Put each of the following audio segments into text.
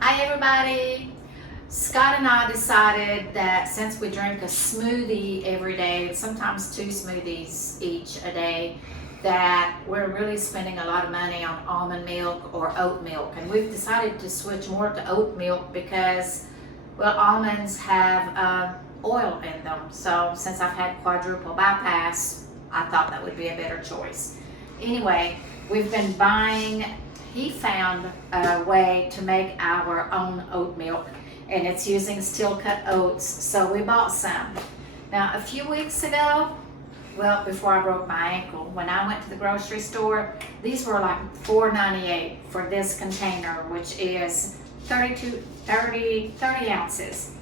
Hi everybody! Scott and I decided that since we drink a smoothie every day, sometimes 2 smoothies each a day, that we're really spending a lot of money on almond milk or oat milk. And we've decided to switch more to oat milk because, well, almonds have oil in them. So since I've had quadruple bypass, I thought that would be a better choice. Anyway, we've been buying. He found a way to make our own oat milk, and it's using steel cut oats, so we bought some. Now a few weeks ago, well, before I broke my ankle, when I went to the grocery store, these were like $4.98 for this container, which is 30 ounces.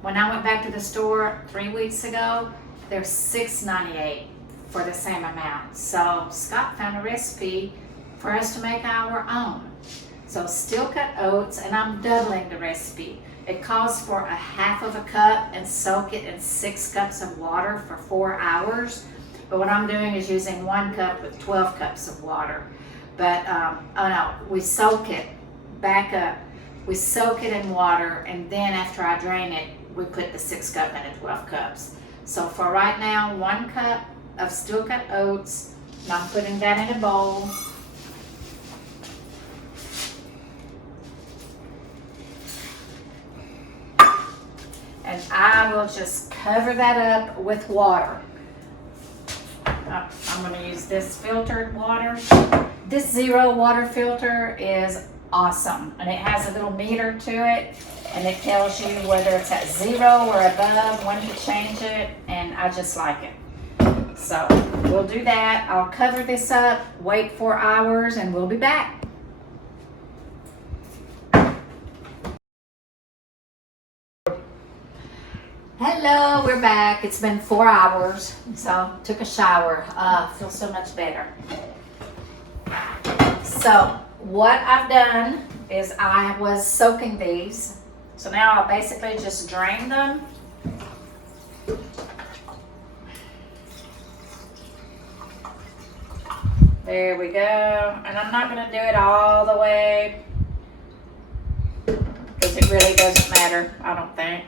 When I went back to the store 3 weeks ago, they're $6.98 for the same amount. So Scott found a recipe for us to make our own. So steel cut oats, and I'm doubling the recipe. It calls for a half of a cup and soak it in 6 cups of water for 4 hours. But what I'm doing is using 1 cup with 12 cups of water. But, oh no, we soak it, back up. We soak it in water, and then after I drain it, we put the 6 cup into 12 cups. So for right now, 1 cup of steel cut oats, and I'm putting that in a bowl. And I will just cover that up with water. I'm going to use this filtered water. This zero water filter is awesome, and it has a little meter to it, and it tells you whether it's at 0 or above, when to change it, and I just like it. So we'll do that. I'll cover this up, wait 4 hours, and we'll be back. Hello, we're back. It's been 4 hours, so took a shower. Feel so much better. So what I've done is I was soaking these. So now I'll basically just drain them. There we go. And I'm not going to do it all the way because it really doesn't matter, I don't think.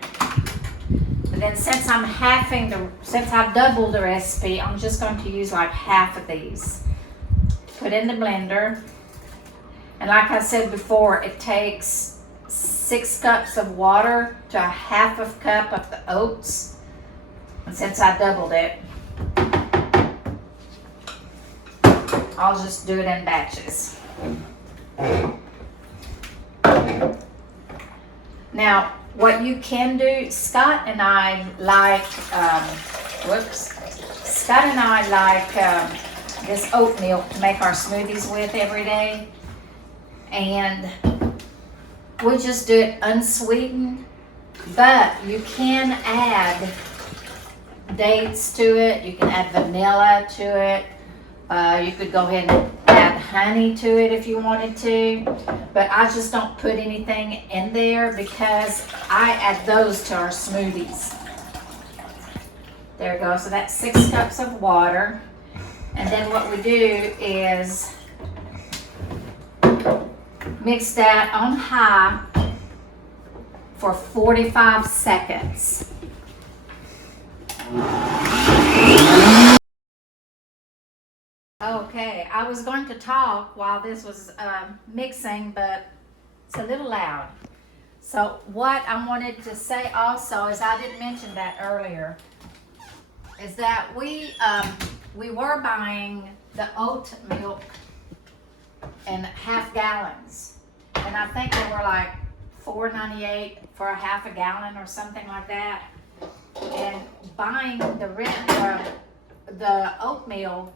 And then since I've doubled the recipe, I'm just going to use like half of these. Put in the blender. And like I said before, it takes 6 cups of water to a half a cup of the oats. And since I doubled it, I'll just do it in batches. Now, what you can do, Scott and I like this oat milk to make our smoothies with every day. And we just do it unsweetened, but you can add dates to it. You can add vanilla to it. You could go ahead and add honey to it if you wanted to, but I just don't put anything in there because I add those to our smoothies. There we go. So that's 6 cups of water. And then what we do is mix that on high for 45 seconds. Okay, I was going to talk while this was mixing, but it's a little loud. So what I wanted to say also is, I didn't mention that earlier, is that we were buying the oat milk in half gallons, and I think they were like $4.98 for a half a gallon or something like that. And buying the oatmeal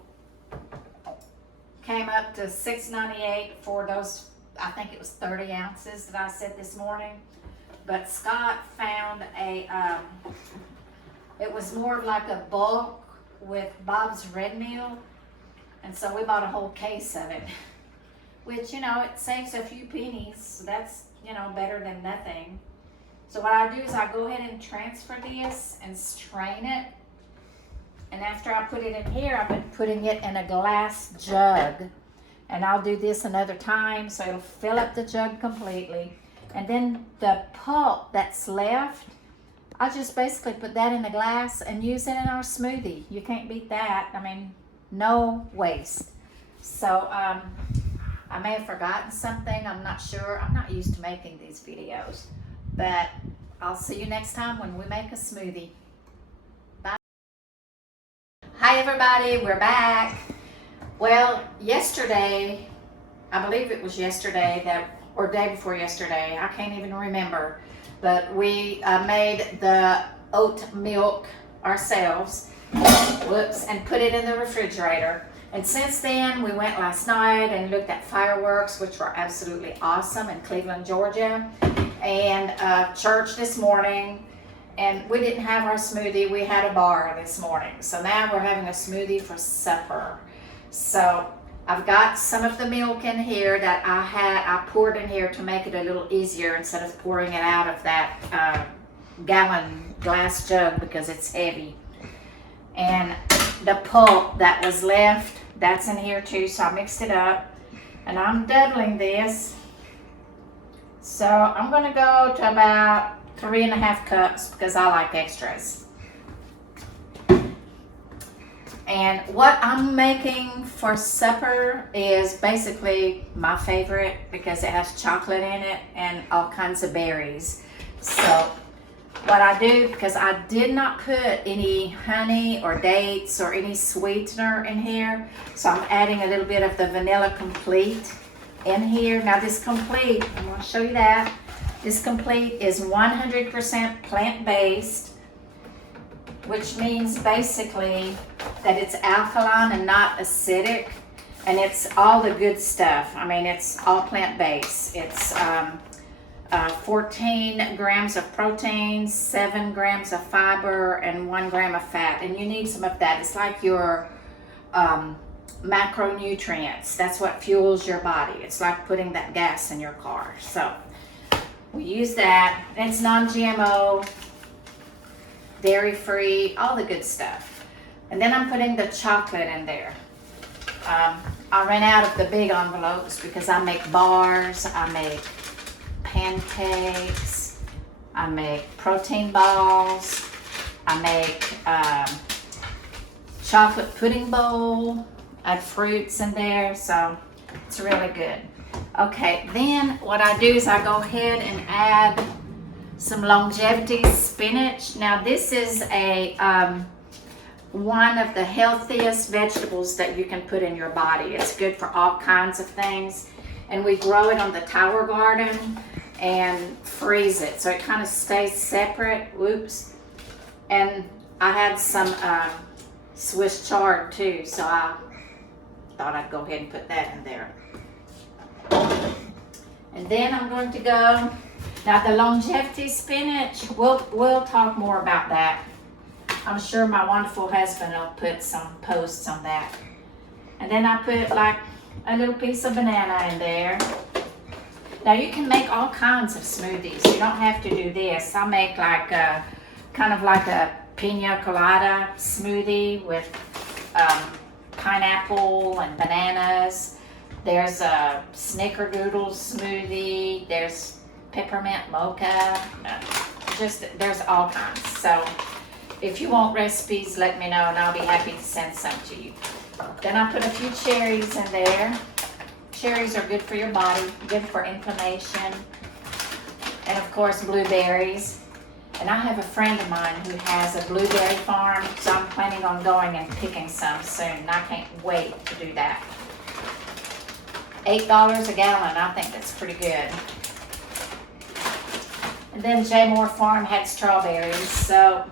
came up to $6.98 for those, I think it was 30 ounces that I said this morning. But Scott found it was more of like a bulk with Bob's Red Meal. And so we bought a whole case of it, which, it saves a few pennies. So that's, better than nothing. So what I do is I go ahead and transfer this and strain it. And after I put it in here, I've been putting it in a glass jug. And I'll do this another time, so it'll fill up the jug completely. And then the pulp that's left, I just basically put that in a glass and use it in our smoothie. You can't beat that. I mean, no waste. So I may have forgotten something. I'm not sure. I'm not used to making these videos. But I'll see you next time when we make a smoothie. Bye. Hi everybody, we're back. Well, yesterday, I believe it was yesterday or day before yesterday, I can't even remember, but we made the oat milk ourselves, and put it in the refrigerator. And since then, we went last night and looked at fireworks, which were absolutely awesome in Cleveland, Georgia, and church this morning. And we didn't have our smoothie, we had a bar this morning. So now we're having a smoothie for supper. So I've got some of the milk in here that I poured in here to make it a little easier instead of pouring it out of that gallon glass jug because it's heavy. And the pulp that was left, that's in here too, so I mixed it up. And I'm doubling this. So I'm gonna go to about 3.5 cups because I like extras. And what I'm making for supper is basically my favorite because it has chocolate in it and all kinds of berries. So what I do, because I did not put any honey or dates or any sweetener in here, so I'm adding a little bit of the vanilla complete in here. Now this complete, I'm going to show you that. This complete is 100% plant-based, which means basically that it's alkaline and not acidic, and it's all the good stuff. I mean, it's all plant-based. It's 14 grams of protein, 7 grams of fiber, and 1 gram of fat. And you need some of that. It's like your macronutrients. That's what fuels your body. It's like putting that gas in your car. So we use that. And it's non-GMO, dairy-free, all the good stuff. And then I'm putting the chocolate in there. I ran out of the big envelopes because I make bars, I make pancakes, I make protein balls, I make chocolate pudding bowl, I have fruits in there, so it's really good. Okay, then what I do is I go ahead and add some longevity spinach. Now this is a one of the healthiest vegetables that you can put in your body. It's good for all kinds of things, and we grow it on the tower garden and freeze it so it kind of stays separate. Whoops. And I had some Swiss chard too, so I thought I'd go ahead and put that in there. And then I'm going to go, now the longevity spinach, we'll talk more about that. I'm sure my wonderful husband will put some posts on that. And then I put like a little piece of banana in there. Now you can make all kinds of smoothies. You don't have to do this. I make like a, kind of like a pina colada smoothie with pineapple and bananas. There's a snickerdoodle smoothie. There's peppermint mocha. Just, there's all kinds. So if you want recipes, let me know and I'll be happy to send some to you. Then I put a few cherries in there. Cherries are good for your body, good for inflammation. And of course, blueberries. And I have a friend of mine who has a blueberry farm, so I'm planning on going and picking some soon. And I can't wait to do that. $8 a gallon, I think that's pretty good. And then J Moore Farm had strawberries, so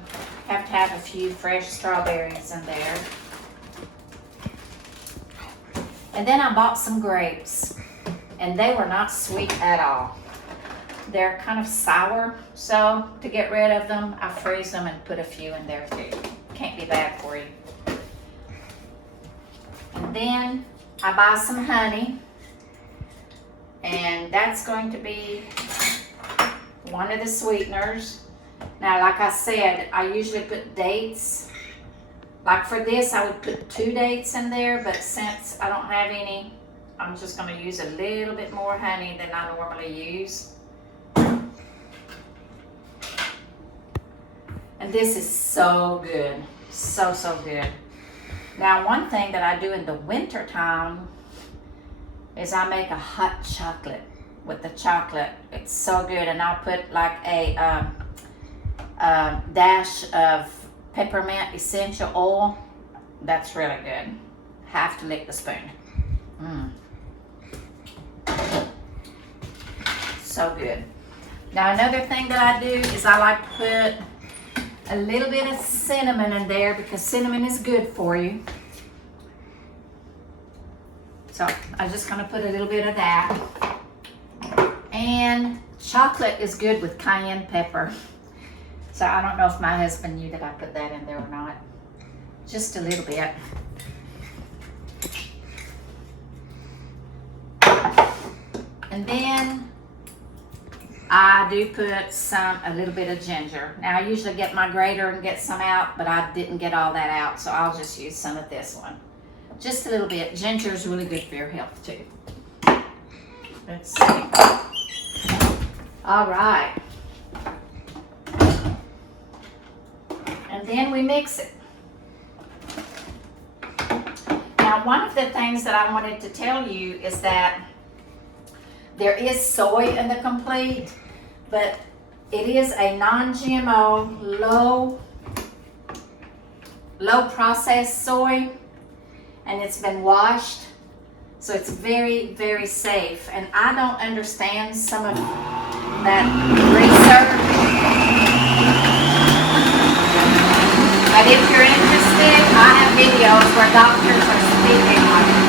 have to have a few fresh strawberries in there. And then I bought some grapes, and they were not sweet at all. They're kind of sour, so to get rid of them, I freeze them and put a few in there too. Can't be bad for you. And then I buy some honey, and that's going to be one of the sweeteners. Now, like I said, I usually put dates. Like for this, I would put 2 dates in there, but since I don't have any, I'm just going to use a little bit more honey than I normally use. And this is so good. So, so good. Now, one thing that I do in the winter time is I make a hot chocolate with the chocolate. It's so good. And I'll put like a dash of peppermint essential oil. That's really good. Have to lick the spoon. So good. Now another thing that I do is I like to put a little bit of cinnamon in there because cinnamon is good for you. So I'm just gonna put a little bit of that. And chocolate is good with cayenne pepper. So I don't know if my husband knew that I put that in there or not. Just a little bit. And then I do put a little bit of ginger. Now I usually get my grater and get some out, but I didn't get all that out, so I'll just use some of this one. Just a little bit. Ginger is really good for your health too. Let's see. All right. And then we mix it. Now one of the things that I wanted to tell you is that there is soy in the complete, but it is a non-GMO, low processed soy, and it's been washed, so it's very, very safe. And I don't understand some of that research, but if you're interested, I have videos where doctors are speaking on it.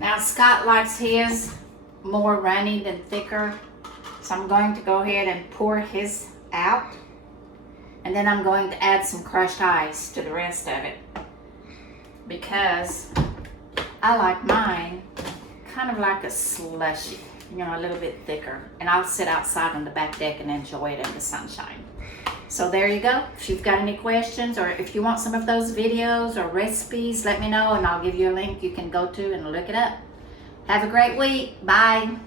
Now Scott likes his more runny than thicker, so I'm going to go ahead and pour his out, and then I'm going to add some crushed ice to the rest of it because I like mine kind of like a slushy, you know, a little bit thicker, and I'll sit outside on the back deck and enjoy it in the sunshine. So there you go. If you've got any questions or if you want some of those videos or recipes, let me know and I'll give you a link you can go to and look it up. Have a great week. Bye.